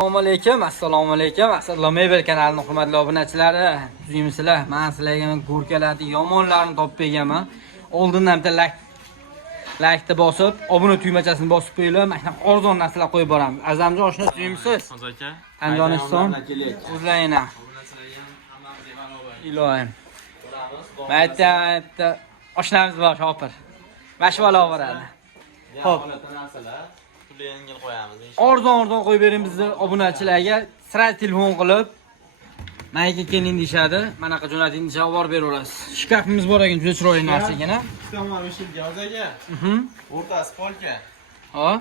Assalomu alaykum. Assalomu Mebel kanalining hurmatli obunachilari. Tuzuymisilar? Men sizlarga go'rkalarni yomonlarini topib berganman. Oldindan bitta like bosib, obuna tugmachasini bosib qo'yinglar. Men arzon narsalar qo'yib boramiz. Azamjon oshna tuzuymisiz? Aka. Qanjonishson? O'zlayina. Ilohim. Mayta oshnamiz bor, Shopir. Mashvala beradi. Xo'p. Yengil qo'yamiz. Arzon qo'yib beramiz obunachilarga. Sira telefon qilib mayga keling deyshadi. Manaqa jo'nating desa olib beraverasiz. Shkafimiz bor ekan, juda chiroyli narsa ekan, a? Tamam, ishilga o'zaga. O'rtasi polka. Ha?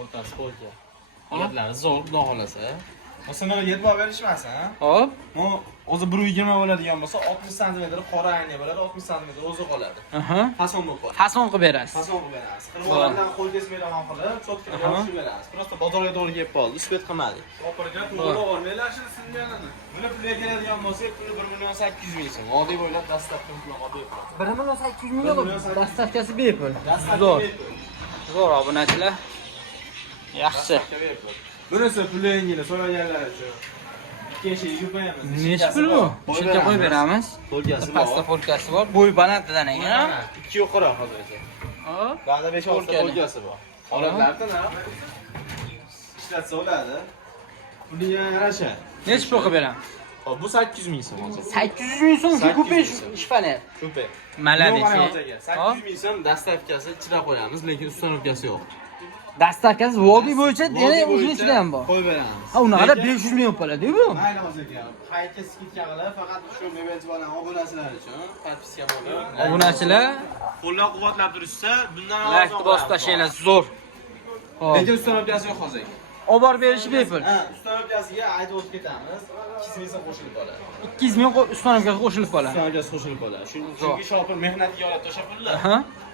O'rtasi polka. Holatlari zo'r, xudo xolasa. Osonroq yetib berishmasin, ha? Hop. Bu o'zi 1.20 bo'ladigan bo'lsa, 60 sm qora ayni bo'ladi, 60 sm o'zi qoladi. Fason bo'lib qoladi. Fason qilib berasiz. Fason qilib beramiz. Qilib qo'l kesmaydigan qilib, cho'tka yoshib beramiz. Prosta bozorga to'g'ri kelib qoldi, isbet qilmadik. Operaga to'g'ri olmaylar, shuni singanini. Buni pulga keladigan bo'lsa, puli 1.800 ming so'm. Oddiy bo'ylab dastlabki pul olib beramiz. 1.800 ming dastavkasi bepul. Zo'r. Zo'r obunachilar. Yaxshi. Bunisi puli yengil, so'raganlar uchun. Keshiga qo'yamiz. Necha pul bu? Shunga qo'yib beramiz. Polkasi bor. Pasta polkasi bor. Bo'y balanddan ekan. 2 yuqori hozircha. Hop. Ba'da 5-6 polkasi bor. Holatlarda ishlatsa bo'ladi. Pulga yarasha. Necha pul qilib beramiz? Hop, bu 800 ming so'm hozir. 800 ming so'm ko'payish ishfane. Ko'pay. Maladichi. 800 ming so'm dastavkasi ichida qo'yamiz, lekin ustanovkasi yo'q. Dastavkasi vodiy bo'yicha yana o'sha ichida ham bor. Qo'yib beramiz. Ha, unaqa 500 ming bo'ladi-ku bu. Mayli hozirga. Qayta skidka qilib, faqat shu mebelchilarning obunachilar uchun podpiska bo'lib. Obunachilar qo'llab-quvvatlab turishsa, bundan like bosib tashlaylar, zo'r. Hop. Lekin ustanovkasi yo'q hozirga. Olib borib berishi bepul. Ha, ustanovkasiga aytib o'tib ketamiz. 200 ming so'm qo'shilib qoladi. 200 ming ustanovkasi qo'shilib qoladi. Ustanovkasi qo'shilib qoladi. Chunki Shopir mehnatiga olib tashlab pullar.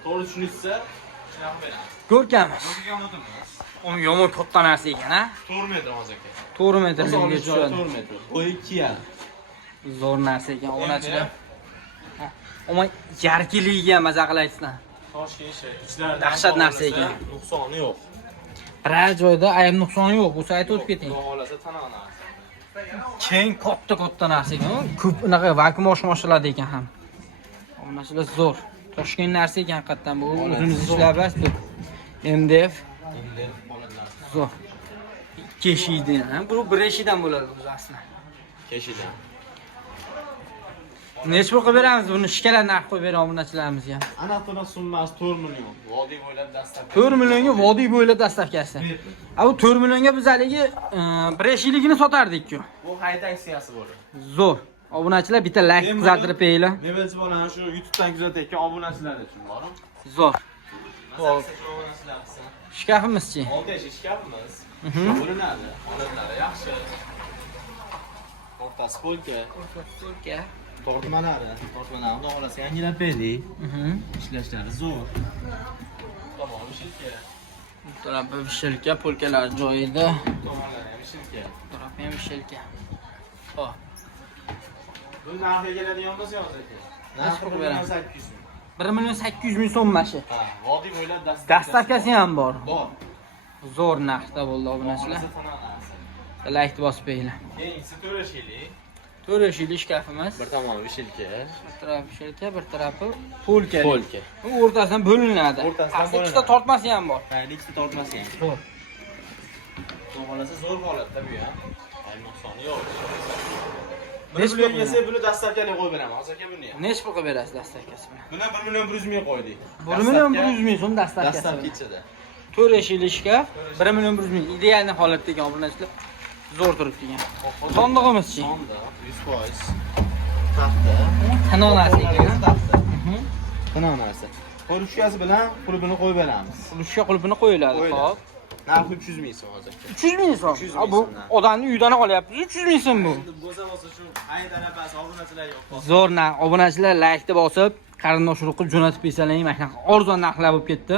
To'g'ri tushunishsa, shunaqa beramiz. Ko'rkamiz. U yomon katta narsa ekan, a? 4 metr hozirga. 4 metrga tushadi. 4 metr. Qo'y 2 ya. Zo'r narsa ekan, obunachilar. Ammo yarkiligiga maza qilaysizlar. Toshkent ichlarida dahshat narsa ekan. Nuqsoni yo'q. Biror joyda ayb nuqsoni yo'q. Bu saytda o'tib keting. Xudo xolasa tanana. Keng katta narsa ekan. Ko'p unaqa vakuum oshmoshiladi ekan ham. Obunachilar zo'r. Toshkent narsa ekan haqiqatan bu. O'zimiz ishlab berasiz. MDF. Zo'r. Keshiydi ham. Bu bir eshidan bo'ladi o'zi aslida. Keshidan. Necha pul qilib beramiz buni? Shikalar narx qo'yib beramiz obunachilarimizga. Anaxtona summasi 4 million. Vodiy bo'ylab dastavka. 4 millionga vodiy bo'ylab dastavkasi. A bu 4 millionga biz haligi 5 yilligini sotardik-ku. Bu hayit aksiyasi bo'ldi. Zo'r. Obunachilar bitta like qizartirib qo'yinglar. Mebelchi bolani shu YouTube'dan kuzatayotgan obunachilar uchun borim. Zo'r. Masalan, obunachilar qilsa. Shkafimizchi? 6 yash shkafimiz. Bo'linadi. Holatlari yaxshi. O'rtasi polka. Polka. Tortmalari, xudo xolasa yangilab berdik. Ishlashlari zo'r. Tamom, ishilka. Tarafı shilka, polkalar joyida. Tomonlari ham ishilka. Tarafı ham shilka. Xo'p. Bu narxiga keladigan bo'lsa hozircha. Narxi 1 million 800 ming so'm mashi. Ha, vodiy bo'ylab Dastavkasi ham bor. Bor. Zo'r narxda bo'ldi obunachilar. Like bosib qo'yinglar. Keyingisi 4 yillik. 4 yillik shkafimiz. Bir tomoni ishilka. Bir tarafi shilka, bir tarafi polka. Polka. Bu o'rtasidan bo'linadi. O'rtasidan bo'linadi. Ikkita tortmasi ham bor. Ha, ikkita tortmasi ham. Zo'r. Xudo xolasa zo'r holatda bu ham. Ay, nuqsoni yo'q. Besh Buni yesa buni dastavkali qo'yib beraman. Hozirga buni ham. Necha pul qilib berasiz dastavkasi bilan? Buni 1 million 100 ming qo'ydik. 1 million 100 ming so'm dastavkasi. Dastavka ichida. 4 yillik shkaf 1 million 100 ming. Ideal holatda ekan obunachilar. Zo'r turibdi ekan. Sondig'imizchi? Sonda 100%. Taxta. Tanonasi ekan. Taxta. Tanonasi. Qo'rishkasi bilan qulubini qo'yib beramiz. Qulishga qulubini qo'yiladi, xo'p. Narxi 300 ming so'm hozircha. 300 ming so'm. Bu odamni uydan olyapmiz. 300 ming so'm bu. Bo'lsa shu hayit arafasi obunachilar yo'q. Zo'r narx. Obunachilar like bosib, qarindosh urug' qilib jo'natib bersalaring, mana arzon narxlar bo'lib ketdi.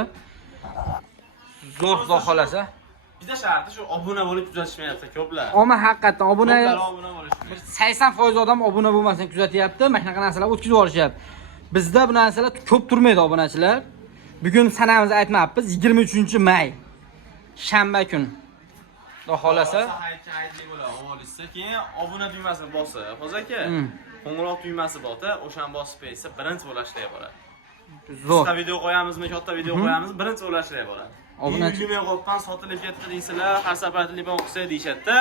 Zo'r xudo xolasa. Bizda sharti shu obuna bo'lib kuzatishmayapti ko'plar. Ammo haqiqatan obuna bo'lish. 80% odam obuna bo'lmasdan kuzatyapti. Mana shunaqa narsalar o'tkazib yuborishyapti. Bizda bu narsalar ko'p turmaydi obunachilar. Bugun sanamizni aytmayapmiz, 23 may. shanba kun. Xudo xolasa. Hayitli bo'ladi. Ovolisda keyin obuna tugmasini bosib, hozir aka. Qo'ng'iroq tugmasi bor-da, o'shani bosib qo'ysa, birinchi bo'lashday bo'ladi. Zo'r. Qisqa video qo'yamizmi, katta video qo'yamiz, birinchi bo'lashday bo'ladi. Obunachi qo'ygan sotilib ketdi deysizlar, har safar telefon qilsa deyshadi-da.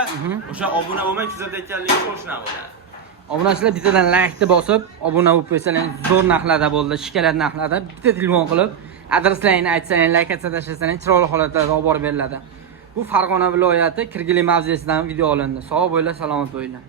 O'sha obuna bo'lmay kuzatayotganligi o'shuna bo'ladi. Obunachilar bittadan like bosib, obuna bo'lib qo'ysalar, zo'r narxlarda bo'ldi, shikolat narxlarda bitta telefon qilib, adreslaringni aytsangiz, like tashlasangiz, chiroyli holatlarda olib borib beriladi. Bu Farg'ona viloyati Kirgili mavzesidan video olindi. Sog' bo'linglar, salomat bo'linglar.